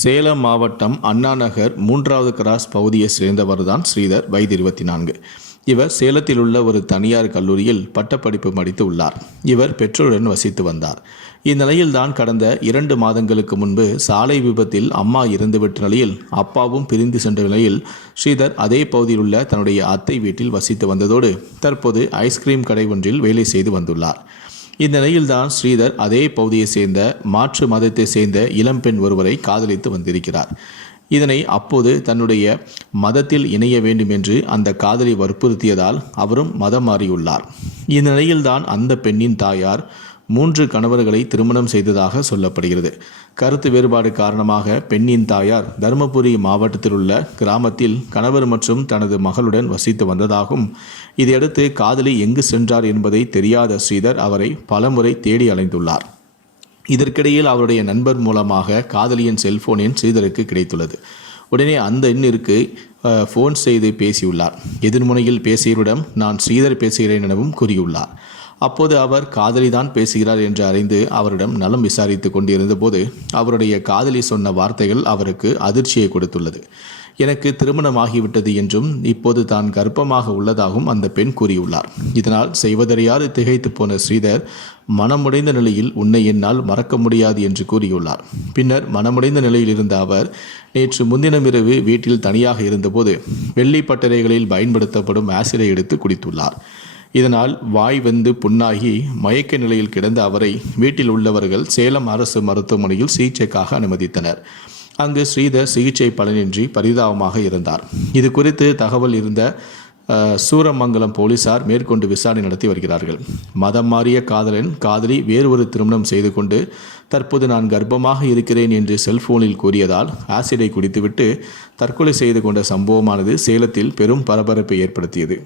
சேலம் மாவட்டம் அண்ணாநகர் மூன்றாவது கிராஸ் பகுதியை சேர்ந்தவர்தான் ஸ்ரீதர் வயது இருபத்தி நான்கு இவர் சேலத்தில் உள்ள ஒரு தனியார் கல்லூரியில் பட்டப்படிப்பு படித்து உள்ளார். இவர் பெற்றோருடன் வசித்து வந்தார். இந்நிலையில்தான் கடந்த இரண்டு மாதங்களுக்கு முன்பு சாலை விபத்தில் அம்மா இறந்துவிட்ட நிலையில் அப்பாவும் பிரிந்து சென்ற நிலையில் ஸ்ரீதர் அதே பகுதியில் உள்ள தன்னுடைய அத்தை வீட்டில் வசித்து வந்ததோடு தற்போது ஐஸ்கிரீம் கடை ஒன்றில் வேலை செய்து வந்துள்ளார். இந்நிலையில்தான் ஸ்ரீதர் அதே பகுதியைச் சேர்ந்த மாற்று மதத்தைச் சேர்ந்த இளம்பெண் ஒருவரை காதலித்து வந்திருக்கிறார். இதனை அப்போது தன்னுடைய மதத்தில் இணைய வேண்டும் என்று அந்த காதலி வற்புறுத்தியதால் அவரும் மதம் மாறியுள்ளார். இந்நிலையில்தான் அந்த பெண்ணின் தாயார் மூன்று கணவர்களை திருமணம் செய்ததாக சொல்லப்படுகிறது. கருத்து வேறுபாடு காரணமாக பெண்ணின் தாயார் தருமபுரி மாவட்டத்தில் உள்ள கிராமத்தில் கணவர் மற்றும் தனது மகளுடன் வசித்து வந்ததாகவும் இதையடுத்து காதலி எங்கு சென்றார் என்பதை தெரியாத ஸ்ரீதர் அவரை பலமுறை தேடி அலைந்துள்ளார். இதற்கிடையில் அவருடைய நண்பர் மூலமாக காதலியின் செல்போனின் ஸ்ரீதருக்கு கிடைத்துள்ளது. உடனே அந்த எண்ணிற்கு ஃபோன் செய்து பேசியுள்ளார். எதிர்முனையில் பேசியவரிடம் நான் ஸ்ரீதர் பேசுகிறேன் எனவும் கூறியுள்ளார். அப்போது அவர் காதலிதான் பேசுகிறார் என்று அறிந்து அவரிடம் நலம் விசாரித்து கொண்டிருந்த போது அவருடைய காதலி சொன்ன வார்த்தைகள் அவருக்கு அதிர்ச்சியை கொடுத்துள்ளது. எனக்கு திருமணமாகிவிட்டது என்றும் இப்போது தான் கர்ப்பமாக உள்ளதாகவும் அந்த பெண் கூறியுள்ளார். இதனால் செய்வதறியாது திகைத்து போன ஸ்ரீதர் மனமுடைந்த நிலையில் உன்னை என்னால் மறக்க முடியாது என்று கூறியுள்ளார். பின்னர் மனமுடைந்த நிலையில் இருந்த அவர் நேற்று முன்தினம் இரவு வீட்டில் தனியாக இருந்தபோது வெள்ளி பட்டறைகளில் பயன்படுத்தப்படும் ஆசிடை எடுத்து குடித்துள்ளார். இதனால் வாய் வந்து புண்ணாகி மயக்க நிலையில் கிடந்த அவரை வீட்டில் உள்ளவர்கள் சேலம் அரசு மருத்துவமனையில் சிகிச்சைக்காக அனுமதித்தனர். அங்கு ஸ்ரீதர் சிகிச்சை பலனின்றி பரிதாபமாக இருந்தார். இது குறித்து தகவல் இருந்த சூரமங்கலம் போலீசார் மேற்கொண்டு விசாரணை நடத்தி வருகிறார்கள். மதம் மாறிய காதலன் காதலி வேறு ஒரு திருமணம் செய்து கொண்டு தற்போது நான் கர்ப்பமாக இருக்கிறேன் என்று செல்போனில் கூறியதால் ஆசிடை குடித்துவிட்டு தற்கொலை செய்து கொண்ட சம்பவமானது சேலத்தில் பெரும் பரபரப்பை ஏற்படுத்தியது.